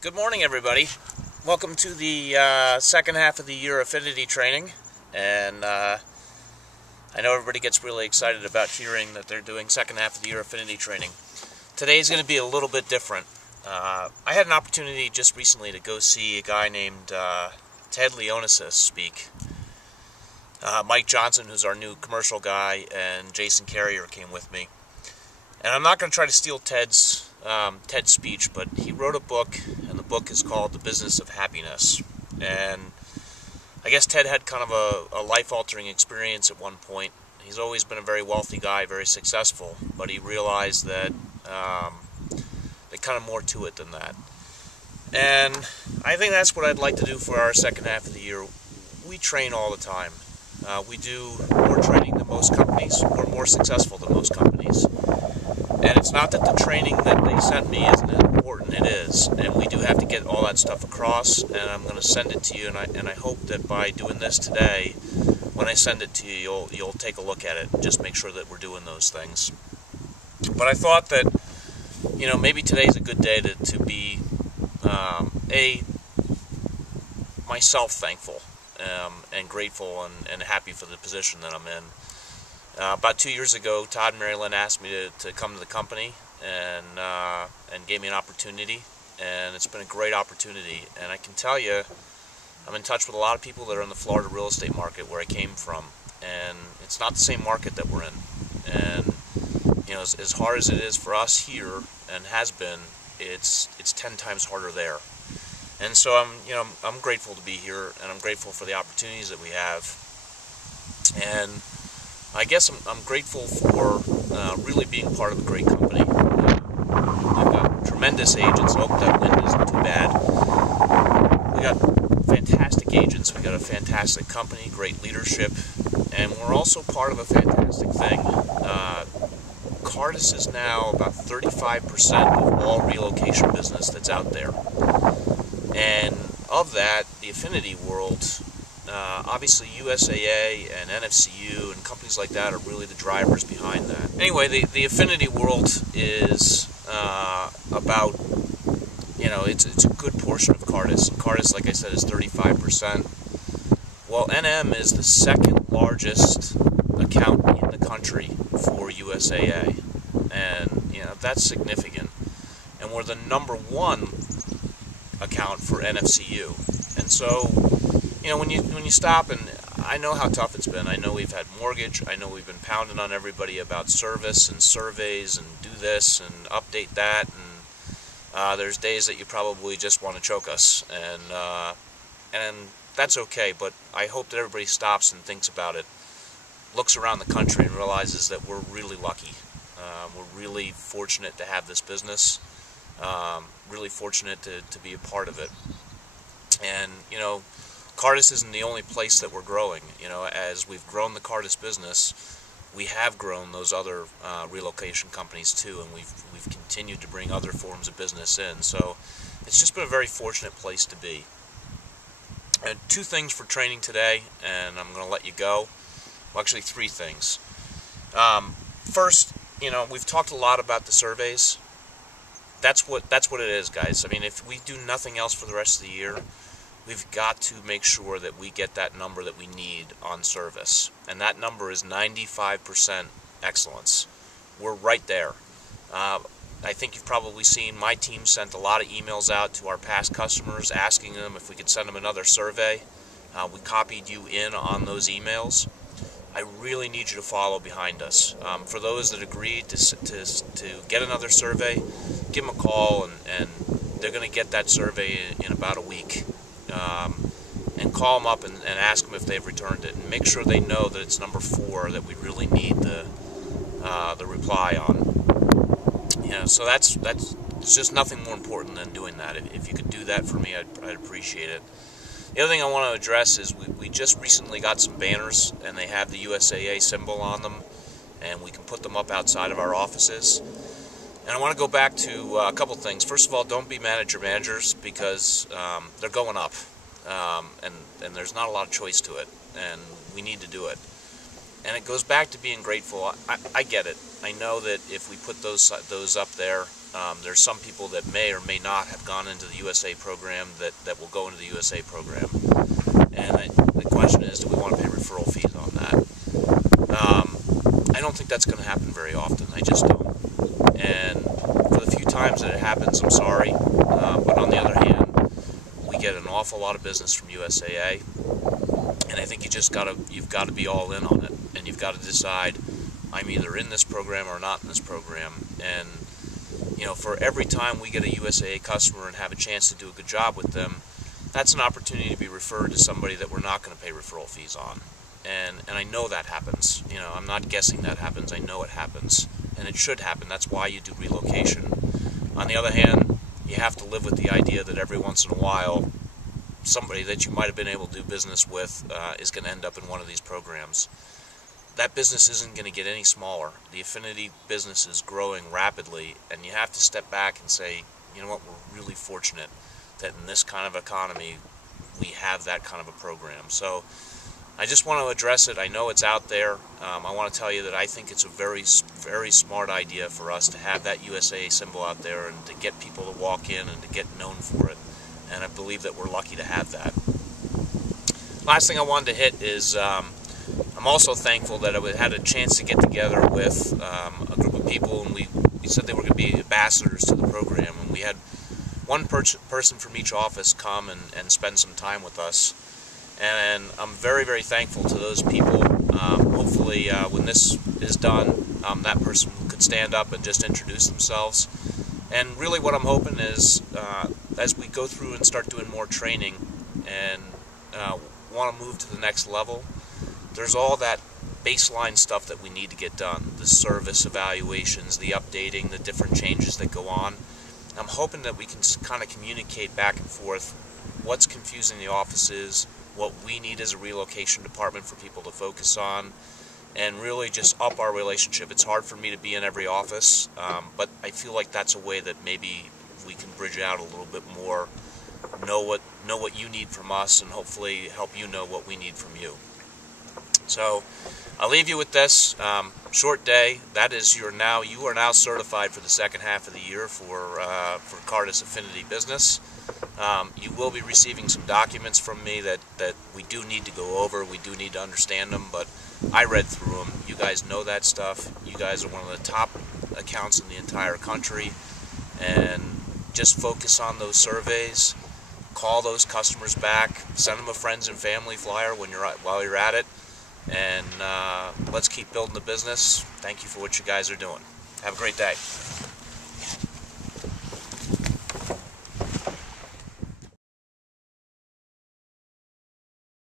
Good morning, everybody. Welcome to the second half of the year Affinity training. And I know everybody gets really excited about hearing that they're doing second half of the year Affinity training. Today is going to be a little bit different. I had an opportunity just recently to go see a guy named Ted Leonesis speak. Mike Johnson, who's our new commercial guy, and Jason Carrier came with me. And I'm not going to try to steal Ted's speech, but he wrote a book, and the book is called The Business of Happiness. And I guess Ted had kind of a life-altering experience at one point. He's always been a very wealthy guy, very successful, but he realized that there's kind of more to it than that. And I think that's what I'd like to do for our second half of the year. We train all the time. We do more training than most companies. We're more successful than most companies. And it's not that the training that they sent me isn't important, it is. And we do have to get all that stuff across, and I'm going to send it to you, and I hope that by doing this today, when I send it to you, you'll take a look at it and just make sure that we're doing those things. But I thought that, maybe today's a good day to be, myself thankful and grateful and happy for the position that I'm in. About 2 years ago, Todd and Marilyn asked me to come to the company and gave me an opportunity, and it's been a great opportunity. And I can tell you, I'm in touch with a lot of people that are in the Florida real estate market where I came from, and it's not the same market that we're in. And as hard as it is for us here and has been, it's 10 times harder there. And so I'm grateful to be here, and I'm grateful for the opportunities that we have. And I guess I'm grateful for really being part of a great company. We've got tremendous agents. I hope that wind isn't too bad. We got fantastic agents. We got a fantastic company, great leadership, and we're also part of a fantastic thing. Cartus is now about 35% of all relocation business that's out there. And of that, the Affinity world, obviously USAA and NFCU and companies like that are really the drivers behind that. Anyway, the Affinity world is about, it's a good portion of Cartus. And Cartus, like I said, is 35%. Well, NM is the second largest account in the country for USAA. And, that's significant. And we're the number one account for NFCU. And so, when you stop, and I know how tough it's been. I know we've had mortgage. I know we've been pounding on everybody about service and surveys and do this and update that. And there's days that you probably just want to choke us, and that's okay. But I hope that everybody stops and thinks about it, looks around the country, and realizes that we're really lucky. We're really fortunate to have this business. Really fortunate to be a part of it. And Cartus isn't the only place that we're growing. As we've grown the Cartus business, we have grown those other relocation companies too, and we've continued to bring other forms of business in. So it's just been a very fortunate place to be. And 2 things for training today, and I'm going to let you go. Well, actually 3 things. First, we've talked a lot about the surveys. That's what it is, guys. I mean, if we do nothing else for the rest of the year, we've got to make sure that we get that number that we need on service. And that number is 95% excellence. We're right there. I think you've probably seen my team sent a lot of emails out to our past customers asking them if we could send them another survey. We copied you in on those emails. I really need you to follow behind us. For those that agreed to get another survey, give them a call, and they're going to get that survey in about a week. And call them up and ask them if they've returned it, and make sure they know that it's number 4 that we really need the reply on. So that's just nothing more important than doing that. If you could do that for me, I'd appreciate it. The other thing I want to address is we just recently got some banners, and they have the USAA symbol on them, and we can put them up outside of our offices. And I want to go back to a couple things. First of all, don't be mad at your managers, because they're going up, and there's not a lot of choice to it, and we need to do it. And it goes back to being grateful. I get it. I know that if we put those up there, There's some people that may or may not have gone into the USA program that will go into the USA program. And the question is, do we want to pay referral fees on that? I don't think that's going to happen very often. I just don't. And for the few times that it happens, I'm sorry. But on the other hand, we get an awful lot of business from USAA, and I think you've got to be all in on it, and you've got to decide, I'm either in this program or not in this program. And for every time we get a USAA customer and have a chance to do a good job with them, that's an opportunity to be referred to somebody that we're not going to pay referral fees on. And I know that happens. I'm not guessing that happens. I know it happens. And it should happen. That's why you do relocation. On the other hand, you have to live with the idea that every once in a while, somebody that you might have been able to do business with is going to end up in one of these programs. That business isn't going to get any smaller. The Affinity business is growing rapidly, and you have to step back and say, you know what, we're really fortunate that in this kind of economy, we have that kind of a program. So I just want to address it. I know it's out there. I want to tell you that I think it's a very, very smart idea for us to have that USA symbol out there and to get people to walk in and to get known for it. And I believe that we're lucky to have that. Last thing I wanted to hit is I'm also thankful that I had a chance to get together with a group of people, and we said they were going to be ambassadors to the program, and we had one person from each office come and spend some time with us. And I'm very, very thankful to those people. Hopefully, when this is done, that person could stand up and just introduce themselves. And really what I'm hoping is, as we go through and start doing more training and want to move to the next level, there's all that baseline stuff that we need to get done. The service evaluations, the updating, the different changes that go on. I'm hoping that we can kind of communicate back and forth what's confusing the offices, what we need as a relocation department for people to focus on, and really just up our relationship. It's hard for me to be in every office, but I feel like that's a way that maybe we can bridge out a little bit more, know what you need from us, and hopefully help you know what we need from you. So I'll leave you with this short day. That is, you are now certified for the second half of the year for Cartus Affinity business. You will be receiving some documents from me that we do need to go over. We do need to understand them, but I read through them. You guys know that stuff. You guys are one of the top accounts in the entire country, and just focus on those surveys. Call those customers back. Send them a friends and family flyer while you're at it. And let's keep building the business. Thank you for what you guys are doing. Have a great day.